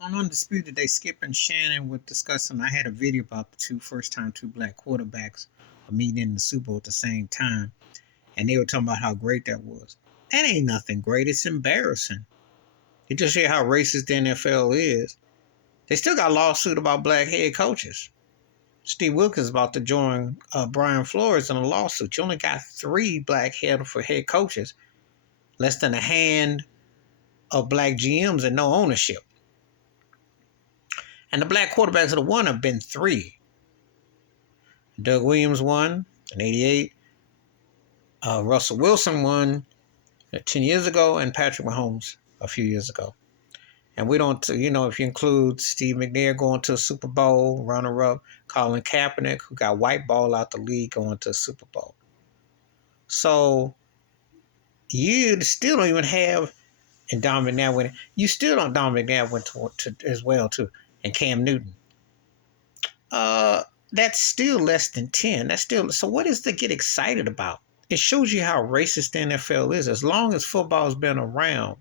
On Undisputed, they Skip and Shannon were discussing. I had a video about the first time two black quarterbacks are meeting in the Super Bowl at the same time, and they were talking about how great that was. That ain't nothing great. It's embarrassing. It just shows how racist the NFL is. They still got a lawsuit about black head coaches. Steve Wilkes is about to join Brian Flores in a lawsuit. You only got 3 black head coaches, less than a hand of black GMs and no ownership. And the black quarterbacks that have won have been 3. Doug Williams won in '88. Russell Wilson won 10 years ago, and Patrick Mahomes a few years ago. And we don't, if you include Steve McNair going to a Super Bowl, runner-up, Colin Kaepernick, who got white ball out the league, going to a Super Bowl. So you still don't even have, and Don McNabb went, you still don't, Don McNabb went to as well, too, and Cam Newton. That's still less than 10. That's still, so what is to get excited about? It shows you how racist the NFL is. As long as football's been around,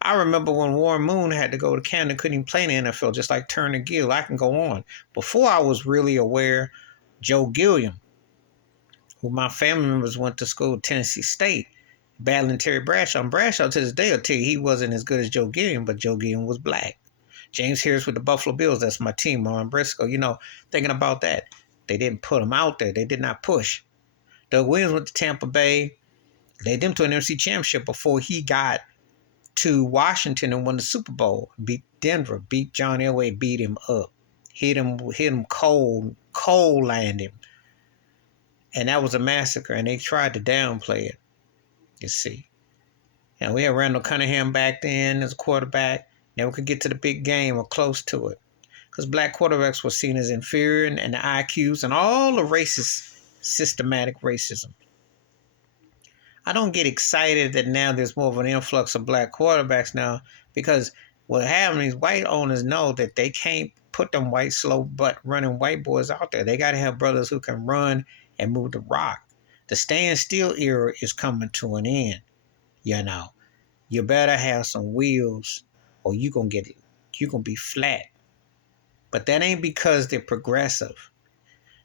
I remember when Warren Moon had to go to Canada, couldn't even play in the NFL, just like Turner Gill. I can go on. Before I was really aware, Joe Gilliam, who my family members went to school at Tennessee State, battling Terry Bradshaw. And Bradshaw to this day will tell you he wasn't as good as Joe Gilliam, but Joe Gilliam was black. James Harris with the Buffalo Bills, that's my team, Marlon Briscoe. Thinking about that. They didn't put him out there. They did not push. Doug Williams went to Tampa Bay, led them to an NFC championship before he got to Washington and won the Super Bowl. Beat Denver, beat John Elway, beat him up. Hit him cold land him. And that was a massacre, and they tried to downplay it, you see. And we had Randall Cunningham back then as a quarterback. Never could get to the big game or close to it. Because black quarterbacks were seen as inferior, and the IQs and all the racist, systematic racism. I don't get excited that now there's more of an influx of black quarterbacks now, because what happens is white owners know that they can't put them white, slow butt running white boys out there. They got to have brothers who can run and move the rock. The standstill era is coming to an end. You better have some wheels, or you're gonna be flat. But that ain't because they're progressive.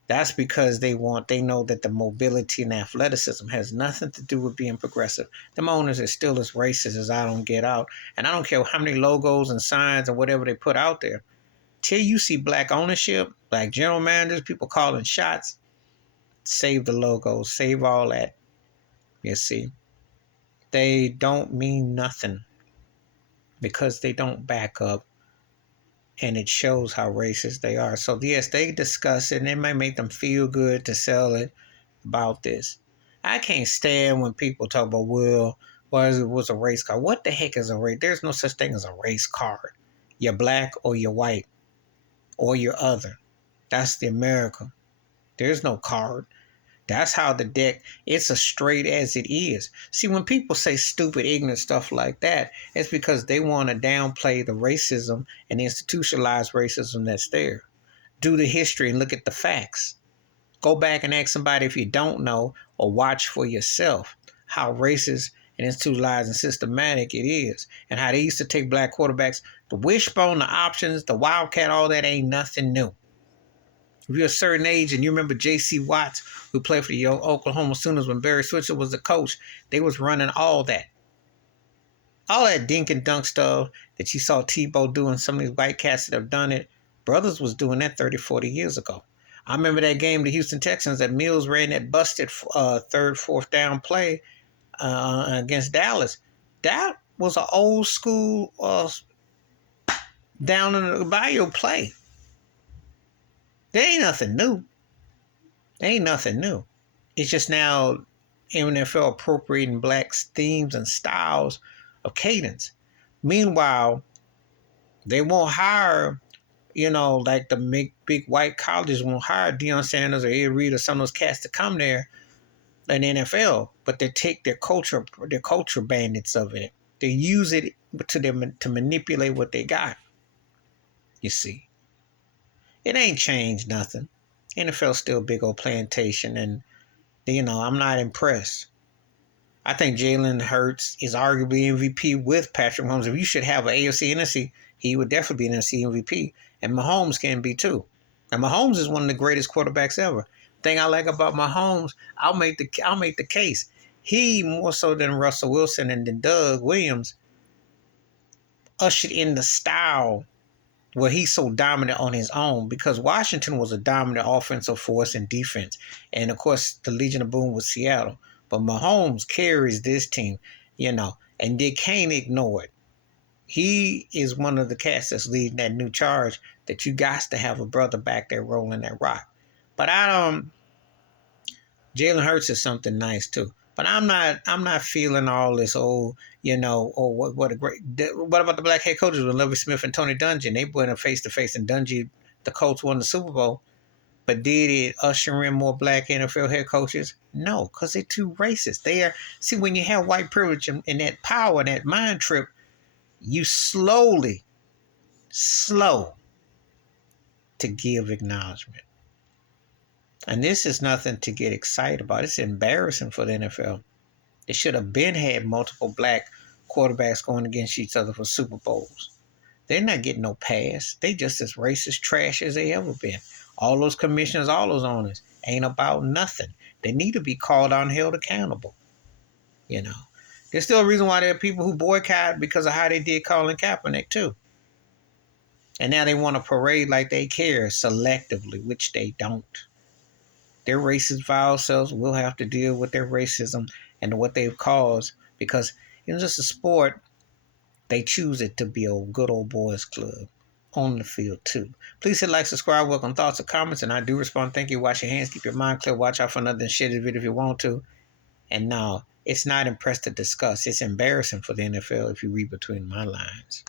That's because they know that the mobility and athleticism has nothing to do with being progressive. Them owners are still as racist as I don't get out. And I don't care how many logos and signs and whatever they put out there. Till you see black ownership, black general managers, people calling shots, save the logos, save all that. You see, they don't mean nothing because they don't back up. And it shows how racist they are. So yes, they discuss it, and it might make them feel good to sell it about this. I can't stand when people talk about, what's a race card? What the heck is a race? There's no such thing as a race card. You're black or you're white or you're other. That's the America. There's no card. That's how the deck, it's as straight as it is. See, when people say stupid, ignorant stuff like that, it's because they want to downplay the racism and institutionalized racism that's there. Do the history and look at the facts. Go back and ask somebody if you don't know, or watch for yourself how racist and institutionalized and systematic it is, and how they used to take black quarterbacks. The wishbone, the options, the wildcat, all that ain't nothing new. If you're a certain age and you remember J.C. Watts, who played for the Oklahoma Sooners when Barry Switzer was the coach, they was running all that. All that dink and dunk stuff that you saw Tebow doing, some of these white cats that have done it, brothers was doing that 30, 40 years ago. I remember that game, the Houston Texans, that Mills ran that busted third, fourth down play against Dallas. That was an old school down in the bayou play. There ain't nothing new. It's just now NFL appropriating black themes and styles of cadence. Meanwhile, they won't hire, like the big white colleges won't hire Deion Sanders or Ed Reed or some of those cats to come there in the NFL, but they take their culture bandits of it. They use it to manipulate what they got. You see. It ain't changed nothing. NFL's still a big old plantation, and, I'm not impressed. I think Jalen Hurts is arguably MVP with Patrick Mahomes. If you should have an AFC NFC He would definitely be an NFC MVP, and Mahomes can be too. And Mahomes is one of the greatest quarterbacks ever. Thing I like about Mahomes, I'll make the case. He more so than Russell Wilson and then Doug Williams ushered in the style where he's so dominant on his own, because Washington was a dominant offensive force and defense. And of course, the Legion of Boom was Seattle. But Mahomes carries this team, and they can't ignore it. He is one of the cats that's leading that new charge that you got to have a brother back there rolling that rock. But Jalen Hurts is something nice too. But I'm not feeling all this what a great. What about the black head coaches with Lovie Smith and Tony Dungy? They went face to face, and Dungy, the Colts won the Super Bowl. But did it usher in more black NFL head coaches? No, because they're too racist. When you have white privilege and that power, that mind trip, you slow to give acknowledgement. And this is nothing to get excited about. It's embarrassing for the NFL. They should have been had multiple black quarterbacks going against each other for Super Bowls. They're not getting no pass. They just as racist trash as they ever been. All those commissioners, all those owners ain't about nothing. They need to be called out and held accountable. There's still a reason why there are people who boycott because of how they did Colin Kaepernick too. And now they want to parade like they care selectively, which they don't. Their racist vile selves will have to deal with their racism and what they've caused, because it's just a sport. They choose it to be a good old boys club on the field too. Please hit like, subscribe, welcome thoughts or comments, and I do respond. Thank you. Wash your hands, keep your mind clear, watch out for another shitty video if you want to. And no, it's not impressed to discuss. It's embarrassing for the NFL if you read between my lines.